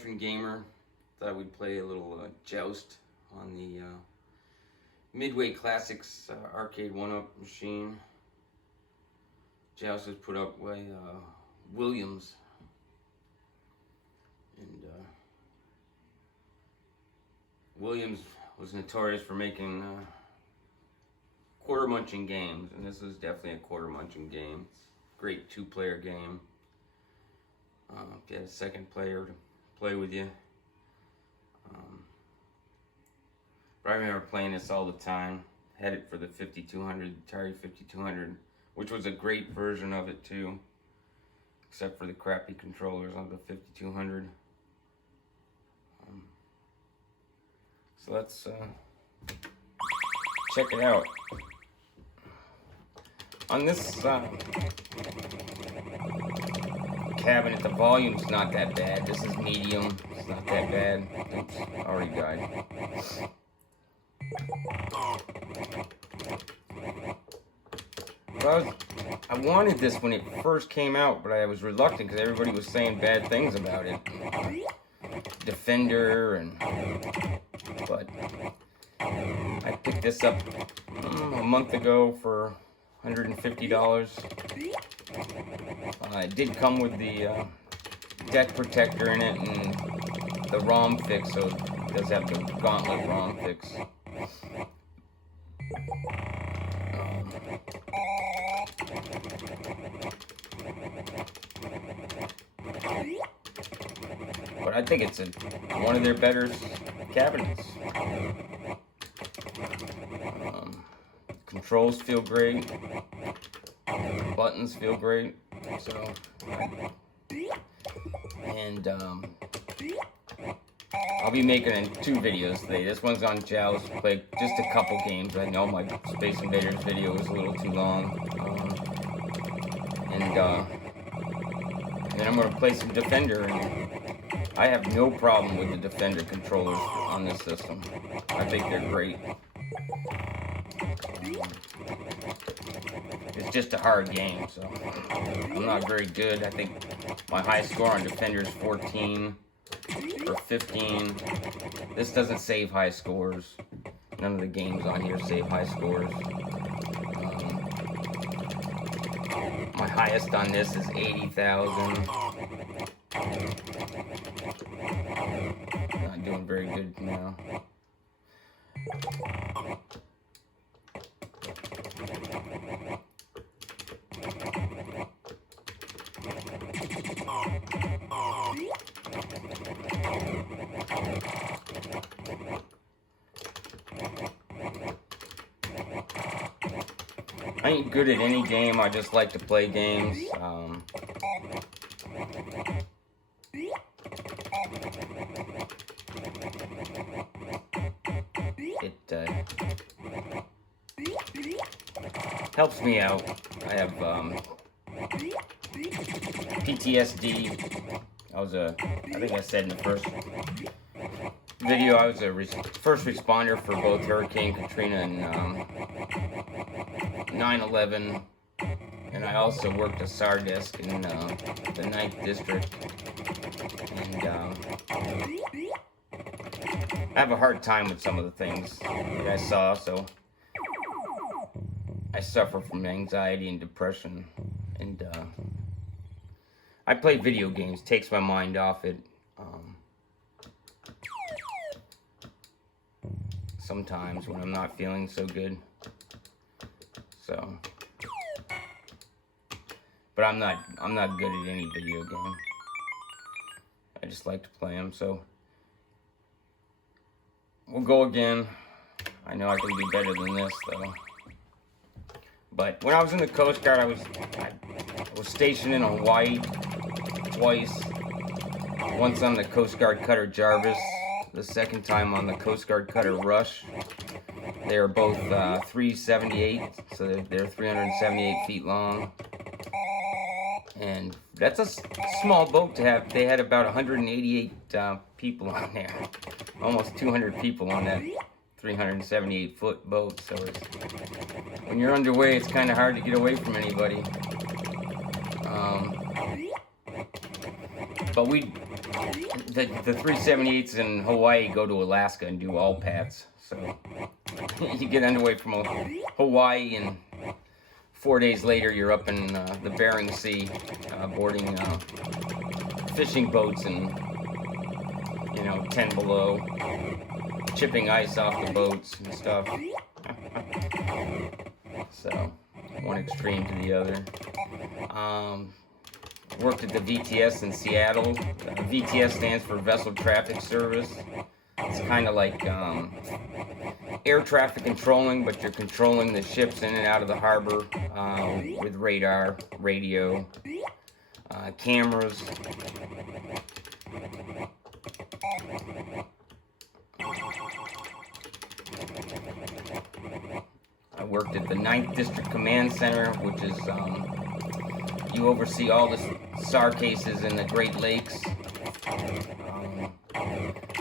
veteran gamer. Thought we'd play a little Joust on the Midway Classics Arcade 1up machine. Joust was put up by Williams. And Williams was notorious for making quarter munching games, and this is definitely a quarter munching game. It's a great two-player game. If you had a second player to play with you. But I remember playing this all the time. Had it for the 5200, Atari 5200, which was a great version of it too, except for the crappy controllers on the 5200. So let's check it out. On this cabinet, the volume's not that bad. This is medium. It's not that bad. Oops, already died. Well, I wanted this when it first came out, but I was reluctant because everybody was saying bad things about it. Defender but I picked this up a month ago for $150. It did come with the deck protector in it and the ROM fix, so it does have the Gauntlet ROM fix. But I think it's one of their better cabinets. Controls feel great. Buttons feel great. So, and I'll be making 2 videos today. This one's on Joust. Play just a couple games. I know my Space Invaders video was a little too long. And then I'm going to play some Defender. And I have no problem with the Defender controllers on this system. I think they're great. It's just a hard game, so I'm not very good. I think my high score on Defender is 14 or 15. This doesn't save high scores. None of the games on here save high scores. My highest on this is 80,000. Not doing very good now. I ain't good at any game. I just like to play games. It helps me out. I have PTSD. I think I said in the first video, I was a first responder for both Hurricane Katrina and 9/11, and I also worked a SAR desk in the 9th District, and I have a hard time with some of the things that I saw, so I suffer from anxiety and depression, and I play video games. Takes my mind off it. Sometimes when I'm not feeling so good. So, but I'm not good at any video game. I just like to play them. So we'll go again. I know I can do better than this though. But when I was in the Coast Guard, I was stationed in Hawaii twice. Once on the Coast Guard cutter Jarvis, the second time on the Coast Guard cutter Rush. They are both 378, so they're 378 feet long. And that's a small boat to have. They had about 188 people on there. Almost 200 people on that 378 foot boat. So when you're underway, it's kind of hard to get away from anybody. But the 378s in Hawaii go to Alaska and do all pats. So you get underway from Hawaii, and 4 days later you're up in the Bering Sea, boarding fishing boats and 10 below, chipping ice off the boats and stuff. So one extreme to the other. Worked at the VTS in Seattle. VTS stands for Vessel Traffic Service. It's kind of like air traffic controlling, but you're controlling the ships in and out of the harbor with radar, radio, cameras. I worked at the 9th District Command Center, which is, you oversee all the SAR cases in the Great Lakes,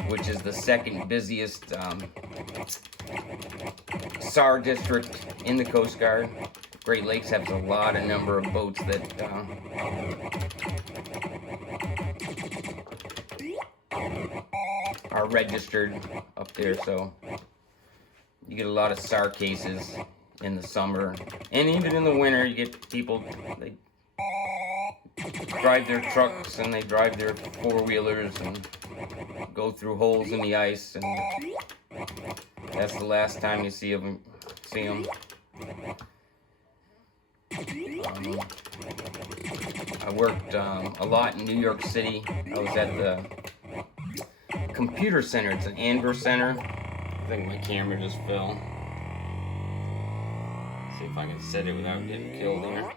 which is the second busiest SAR district in the Coast Guard. Great Lakes has a lot of number of boats that are registered up there, so you get a lot of SAR cases in the summer, and even in the winter you get people, they drive their trucks and they drive their four-wheelers and go through holes in the ice, and that's the last time you see them. I worked a lot in New York City. I was at the computer center. It's an Anver Center. I think my camera just fell. See if I can set it without getting killed there.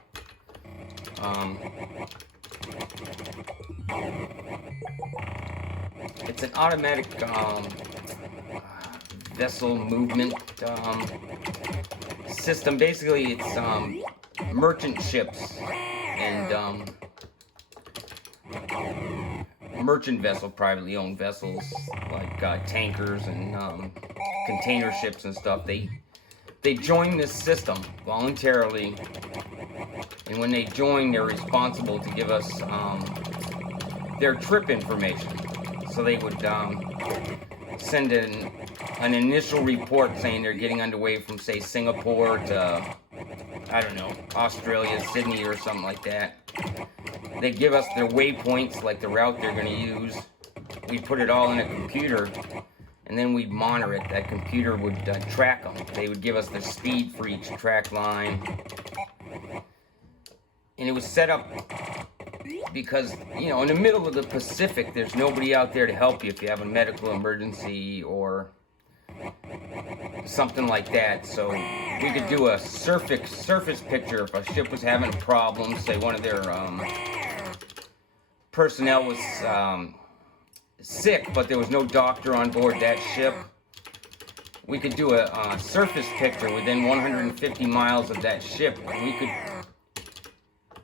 It's an automatic vessel movement system. Basically, it's merchant ships and merchant vessel, privately owned vessels like tankers and container ships and stuff. They join this system voluntarily, and when they join, they're responsible to give us their trip information. So they would send an initial report saying they're getting underway from, say, Singapore to, I don't know, Australia, Sydney, or something like that. They give us their waypoints, like the route they're going to use. We put it all in a computer, and then we'd monitor it. That computer would track them. They would give us the speed for each track line. And it was set up because, in the middle of the Pacific, there's nobody out there to help you if you have a medical emergency or something like that. So we could do a surface picture if a ship was having a problem. Say one of their personnel was sick, but there was no doctor on board that ship. We could do a surface picture within 150 miles of that ship, and we could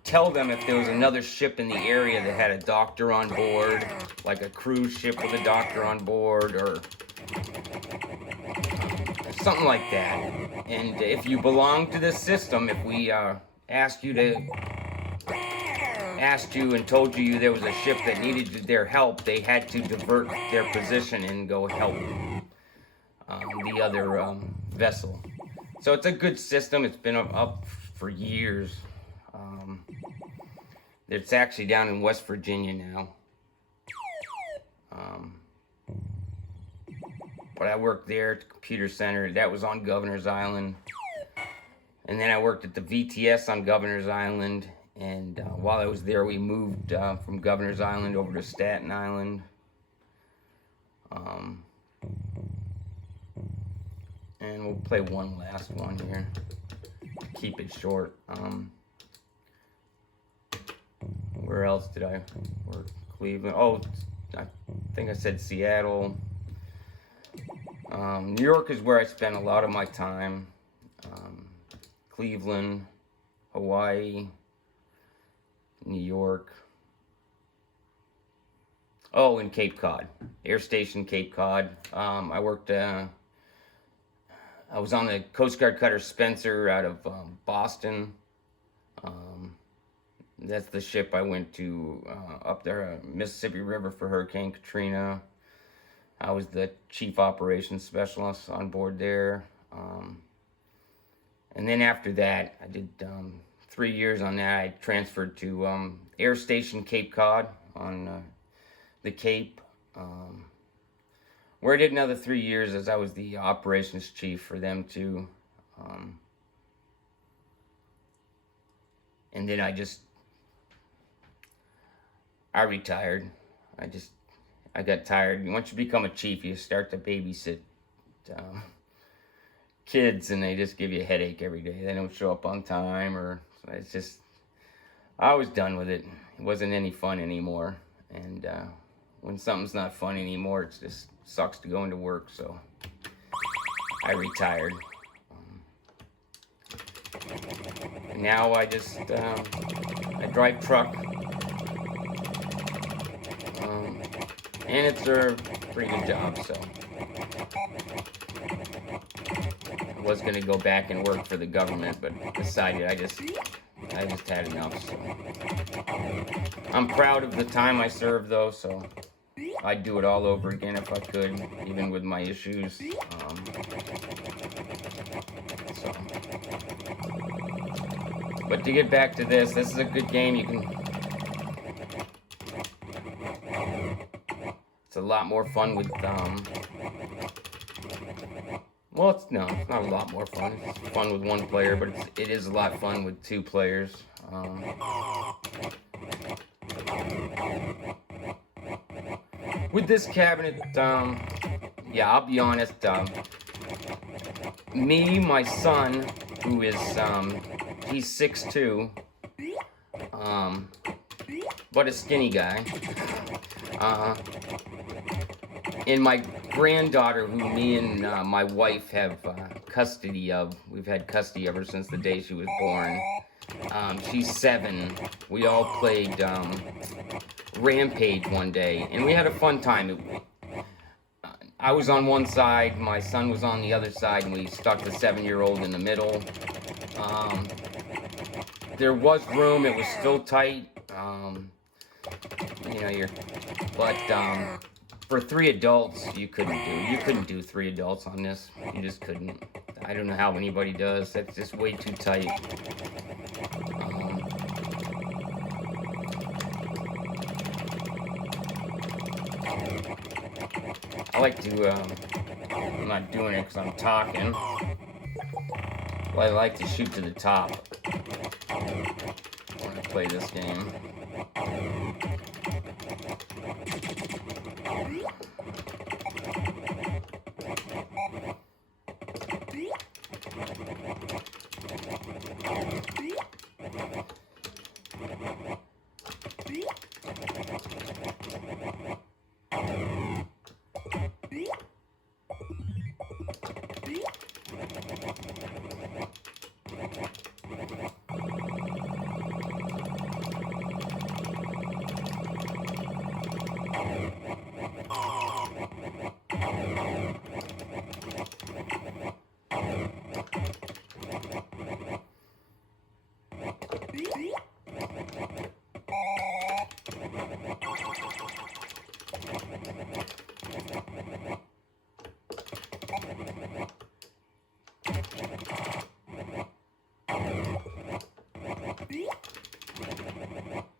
tell them if there was another ship in the area that had a doctor on board, like a cruise ship with a doctor on board, or something like that. And if you belong to this system, if we asked you and told you there was a ship that needed their help, they had to divert their position and go help the other vessel. So it's a good system. It's been up for years. It's actually down in West Virginia now. But I worked there at the computer center. That was on Governor's Island. And then I worked at the VTS on Governor's Island. And while I was there, we moved from Governor's Island over to Staten Island. And we'll play one last one here. Keep it short. Where else did I work? Cleveland. Oh, I think I said Seattle. New York is where I spent a lot of my time. Cleveland, Hawaii, New York. Oh, and Cape Cod. Air Station Cape Cod. I worked, I was on the Coast Guard cutter Spencer out of Boston. That's the ship I went to up there, Mississippi River for Hurricane Katrina. I was the chief operations specialist on board there. And then after that, I did 3 years on that. I transferred to Air Station Cape Cod on the Cape, where I did another 3 years as I was the operations chief for them too. And then I retired. I got tired. Once you become a chief, you start to babysit kids, and they just give you a headache every day. They don't show up on time, or it's just, I was done with it. It wasn't any fun anymore. And when something's not fun anymore, it just sucks to go into work. So I retired. Now I just I drive truck, and it's a pretty good job. So I was gonna go back and work for the government, but decided I just had enough. So I'm proud of the time I served, though. So I'd do it all over again if I could, even with my issues. But to get back to this is a good game. It's a lot more fun with, well, it's not a lot more fun. It's fun with one player, but it is a lot fun with two players. With this cabinet, yeah, I'll be honest, me, my son, who is, he's 6'2", but a skinny guy, and my granddaughter, who me and my wife have custody of. We've had custody of her since the day she was born. She's 7. We all played Rampage one day, and we had a fun time. I was on one side, my son was on the other side, and we stuck the 7-year-old in the middle. There was room, it was still tight. You know, but for 3 adults, you couldn't do 3 adults on this. You just couldn't. I don't know how anybody does. That's just way too tight. I like to, I'm not doing it because I'm talking. But I like to shoot to the top when I play this game.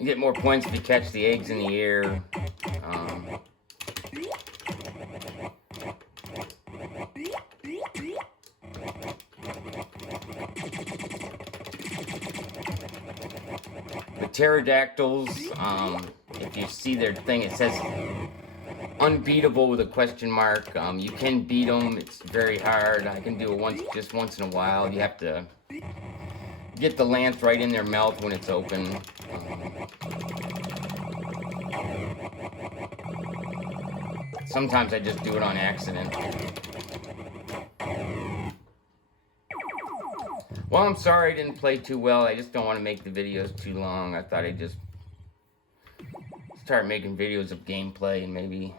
You get more points if you catch the eggs in the air. The pterodactyls, if you see their thing, it says unbeatable with a question mark. You can beat them. It's very hard. I can do it just once in a while. You have to get the lance right in their mouth when it's open. Sometimes I just do it on accident. Well, I'm sorry I didn't play too well. I just don't want to make the videos too long. I thought I'd just start making videos of gameplay and maybe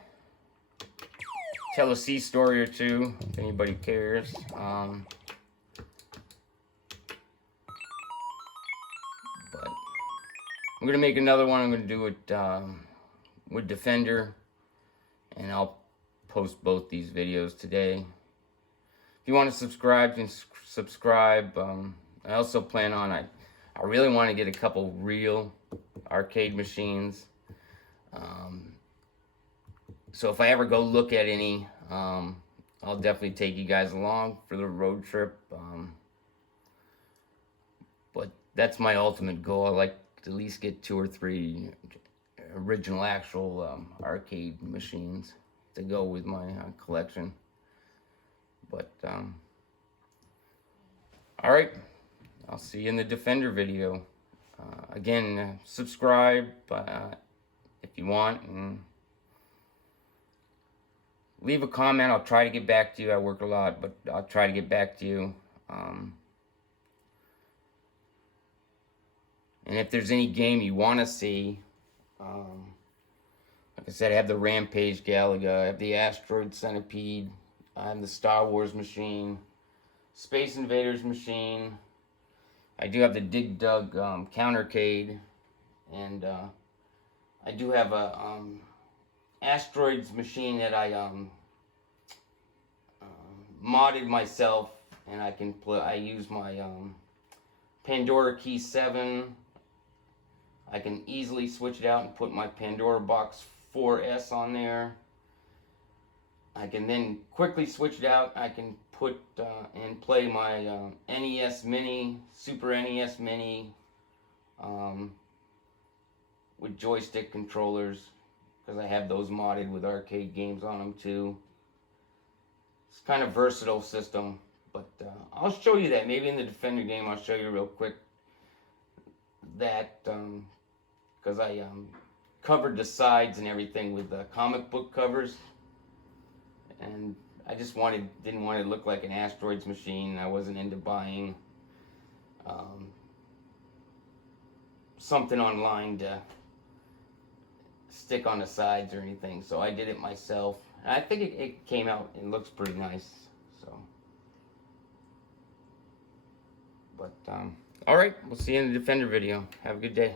tell a sea story or two, if anybody cares. But I'm going to make another one. I'm going to do it with Defender, and I'll post both these videos today. If you want to subscribe, you can subscribe. I also plan on, I really want to get a couple real arcade machines. So if I ever go look at any, I'll definitely take you guys along for the road trip. But that's my ultimate goal. I like to at least get 2 or 3 original actual arcade machines to go with my collection. But all right, I'll see you in the Defender video. Again, subscribe if you want, and leave a comment. I'll try to get back to you. I work a lot, but I'll try to get back to you. And if there's any game you want to see, like I said, I have the Rampage Galaga, I have the Asteroid Centipede, I have the Star Wars machine, Space Invaders machine, I do have the Dig Dug Countercade, and I do have a Asteroids machine that I modded myself, and I can play. I use my Pandora Key 7. I can easily switch it out and put my Pandora Box 4S on there. I can then quickly switch it out. I can put and play my NES Mini, Super NES Mini, with joystick controllers, because I have those modded with arcade games on them too. It's kind of versatile system, but I'll show you that. Maybe in the Defender game I'll show you real quick that, because I covered the sides and everything with comic book covers, and I just didn't want it to look like an Asteroids machine. I wasn't into buying something online to stick on the sides or anything, so I did it myself. And I think it came out and looks pretty nice. So, but all right, we'll see you in the Defender video. Have a good day.